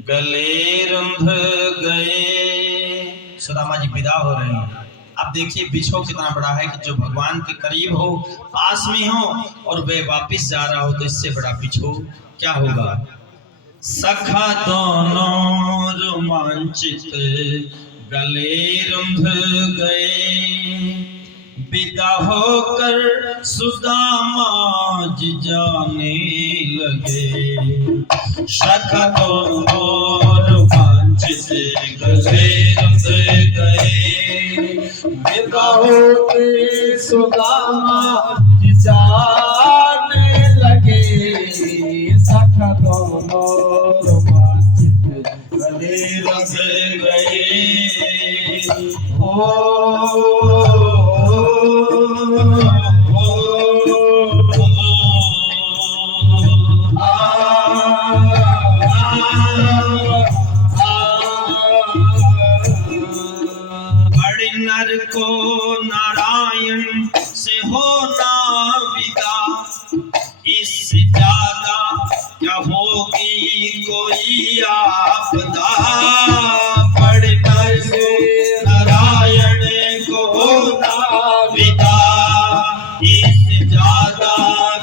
गले रुंध गए। सुदामा जी विदा हो रहे हैं। अब देखिए बिछो कितना बड़ा है कि जो भगवान के करीब हो, पास में हो, और वे वापिस जा रहा हो, तो इससे बड़ा बिछो क्या होगा। सखा दोनों रोमांचित गले रुंध गए, विदा होकर सुदामा जी जाने लगे। सखा दोनों रोमांचित गले रुंध गए, विदा होकर सुदामा जी जाने लगे। सखा दोनों रोमांचित गले रुंध गए। बड़े नर को नारायण से होना विदा, इससे ज्यादा क्या होगी कोई आपदा। बड़े नर से नारायण को होना विदा, इससे ज्यादा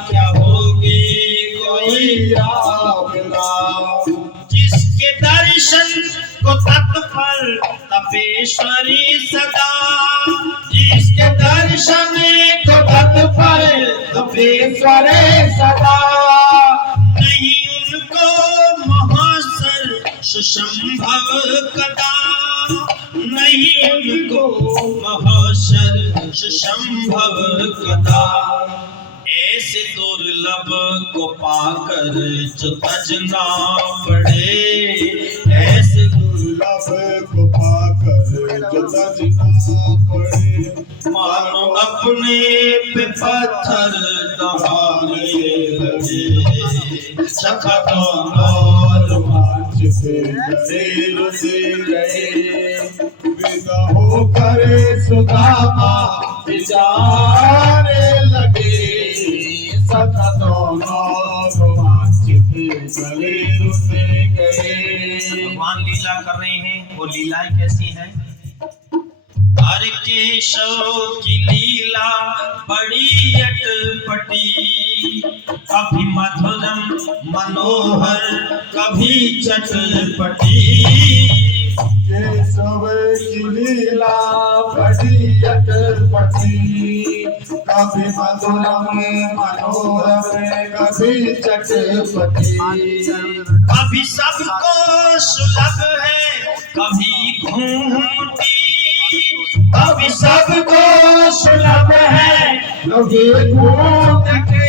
क्या होगी कोई आपदा। जिसके दर्शन को तत्पर तपेश्वरी सदा, जिसके दर्शन को तत्पर तपेश्वरी सदा। नहीं उनको महासर सुसंभव कदा, नहीं उनको महासर सुसंभव कदा। ऐसे दुर्लभ को पाकर जो तजना पड़े, ऐसे दुर्लभ को पाकर जो तजना पड़े। मानो अपने पे पत्थर दहाड़ने लगे। सखा दोनों रोमांचित गले रुंध गए, विदा होकर सुदामा जी जाने लगे। सखा दोनों रोमांचित गले रुंध गए। भगवान लीला कर रहे हैं। वो लीलाएं कैसी हैं? हर केशव की लीला बड़ी अटपटी, कभी मधुरम मनोहर कभी चटपटी। केशव की लीला बड़ी अटपटी, कभी मधुरम मनोहर कभी चटपटी। कभी सबको सुलभ है कभी घूमती, कभी सबको सुलभ है कभी घूमती।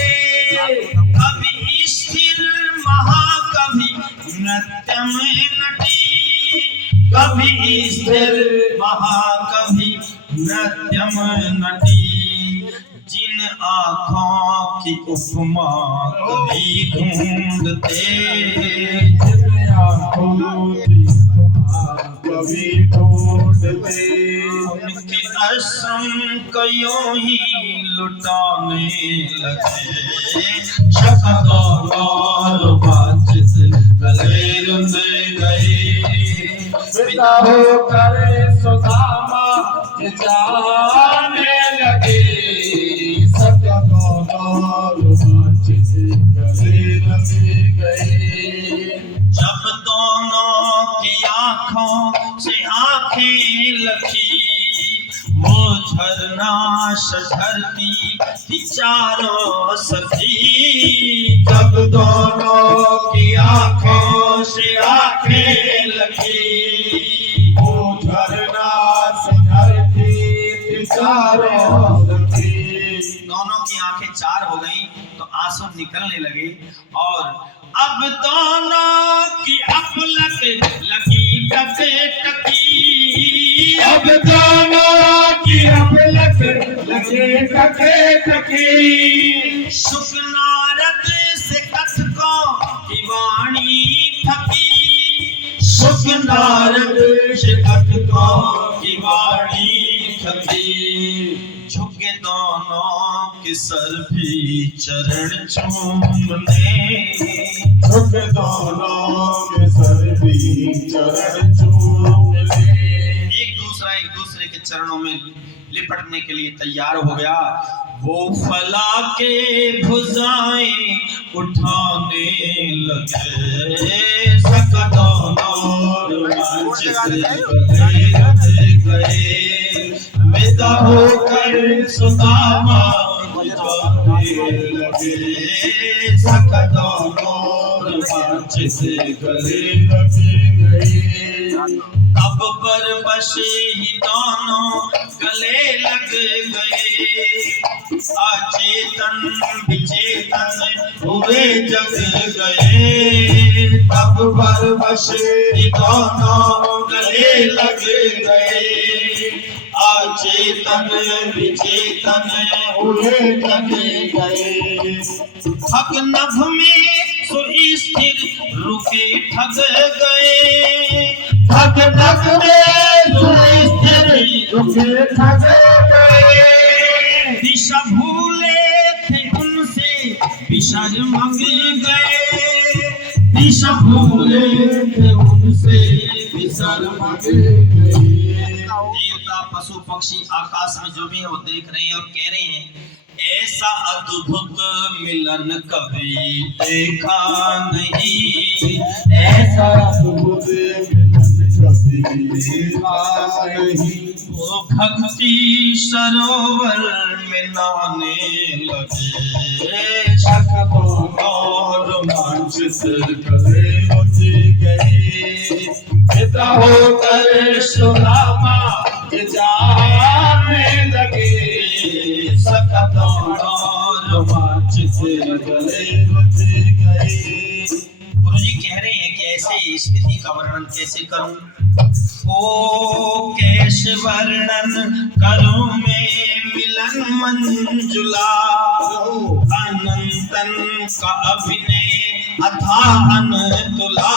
कभी स्थिर महाकवि नृत्य में नटी, कभी स्थिर महाकवि नृत्य में नटी। जिन आँखों की उपमा कभी ढूंढते, जिन आँखों की उपमा कभी ढूंढते। उनके असम कयों ही लुटाने लगे। सखा दोनों रोमांचित गले रुंध गए, विदा होकर सुदामा जी जाने लगे। सखा दोनों रोमांचित गले रुंध गए। जब दोनों की आंखों से आंखें लगी, वो झरना सझरती थी चारों सखी। जब दोनों की आंखों से आंखें लगी, वो झरना सझरती थी चारों सखी। दोनों की आंखें चार हो गई तो आंसू निकलने लगे। और अब दोनों की अपलक लगी टके टकी, अब दोनों की अपलक लगे टके टकी। शुक नारद से कथकों की वाणी थकी, शुक नारद से कथकों की वाणी थकी। झुके दोनों के सर भी चरण चूमने, झुक दोनों के सर भी चरण चूम ले। एक दूसरे के चरणों में लिपटने के लिए तैयार हो गया। वो फला के भुजाएं उठाने लगे, सकतों गए, विदा होकर सुदामा जाने लगे, सकतों से गले लगे गए। तब पर बसे ही दोनों गले लग गए, अचेतन विचेतन हुए जग गए। तब पर बसे ही दोनों गले लग गए, अचेतन विचेतन हुए जग गए। ठग नभ में सुस्थिर रुके ठग गए, ठग नभ में सुस्थिर रुके ठग गए। दिशा भूले थे उनसे बिशर मंग गए, दिशा भूले थे उनसे बिशर मंग गए। देवता पशु पक्षी आकाश में जो भी है वो देख रहे हैं और कह रहे हैं, ऐसा अद्भुत मिलन कभी देखा नहीं, ऐसा अद्भुत मिलन कभी देखा नहीं। वो भक्ति सरोवर में नहाने लगे, सकतों और रोमांचित गले लग गए, पिता होकर सुदामा जाने लगे, सकतों और रोमांचित गले लग गए। गुरुजी कह रहे हैं कि ऐसे स्थिति का वर्णन कैसे करूं, ओ कैसे वर्णन करूं मैं मिलन मंजुला, अनंतन का अभिनय अथा अनतुला।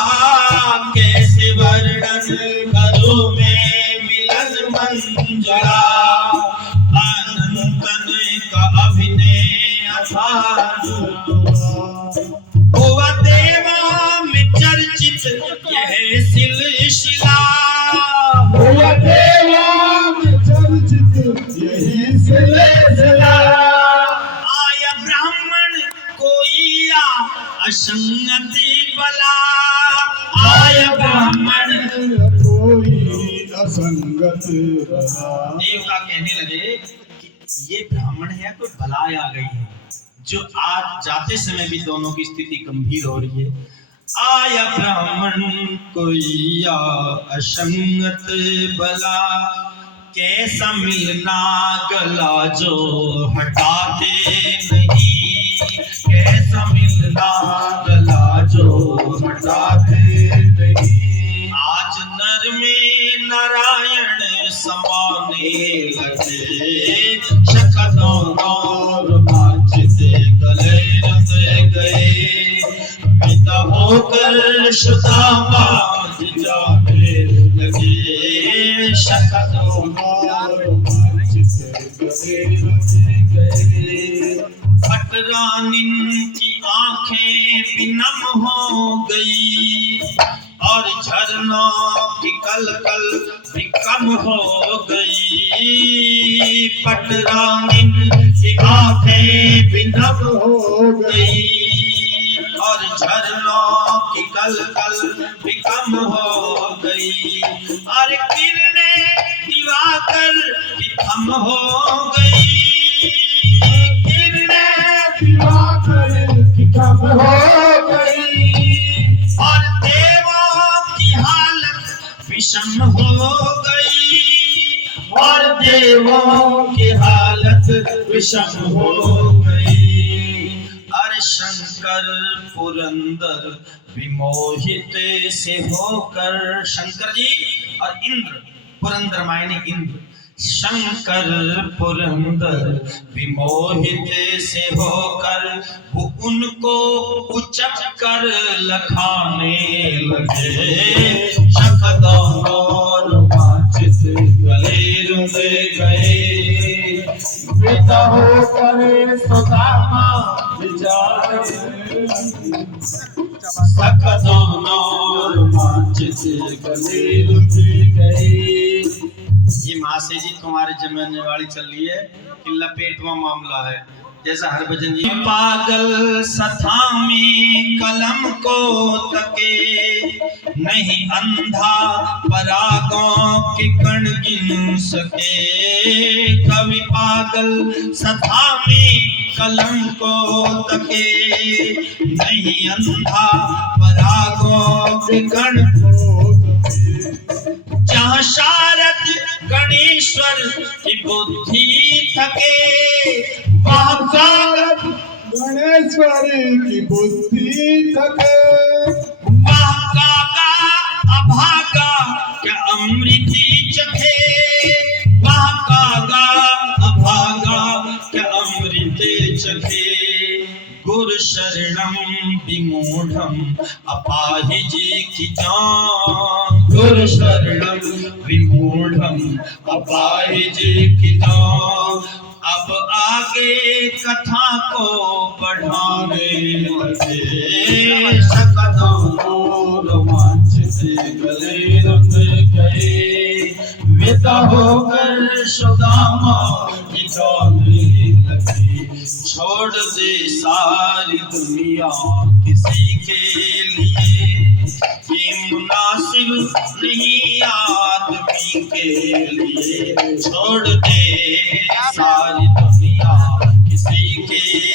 कैसे वर्णन करूं मैं मिलन मंजुला, अनंतन का अभिनय अथा हुआ देवा में चर्चित यह सिलसिला, हुआ देवा में चर्चित यही सिलसिला। आया ब्राह्मण कोई असंगति बला, आया ब्राह्मण कोई असंगत बला। देवता कहने लगे कि ये ब्राह्मण है तो बलाई आ गई है, जो आज जाते समय भी दोनों की स्थिति गंभीर हो रही है। आया ब्राह्मण कोई असंगत बला, कैसा मिलना गला जो हटाते नहीं, कैसा मिलना गला जो हटाते नहीं। आज नर में नारायण समाने लगे, शकतों और गले रंग गए, पिता होकर सुदामा जाने लगे, शकतों और गले रंग गए। पटरानी की आंखें भी नम हो गई, और झरनों की कलकल भी कम हो गई। पटरानी की आंखें भी नम हो गई, और झरनों की कलकल भी कम हो गई। और किरणें दिवाकर की थम हो गई, किरणें दिवाकर की थम हो गई। और देवों की हालत विषम हो गई, और देवों की हालत विषम हो गई। अरे शंकर पुरंदर विमोहित से होकर, शंकर जी और इंद्र, पुरंदर मायने इंद्र, शंकर पुरंदर विमोहित से होकर वो उनको उचक कर लखाने लगे, शकतों और वांछित गले रुंध गए। पिता होकर सुदामा जाने, शकतों और वांछित से गले रुक गई। ये मासी जी तुम्हारे जमाने वाली चल रही है कि लपेटवा मामला है। जैसा हरभजन जी पागल सथामी कलम को तके, नहीं अंधा परागों के कण गिन सके। कवि पागल सथामी कलम को तके, नहीं अंधा परागों के कण हो सके। जहाँ शारद गणेश्वर की बुद्धि थके, वहाँ कागज गणेश्वर की बुद्धि थके। वहाँ कागा अभागा क्या अमृति चखे। वहाँ कागा अभागा क्या अमृति चखे। गुरु शरणम विमूढ़म अपाहिजी की जान। गुरु शरणम विमूढ़म अपाहिजी की जान। अब आगे कथा को बढ़ाने लगे, सकदों रोमांच से गले रंग गए। विदा होकर सुदामा की जाने लगी, छोड़ दे सारी दुनिया किसी के लिए। ये मुनासिब नहीं आदमी के लिए, छोड़ दे सारी दुनिया किसी के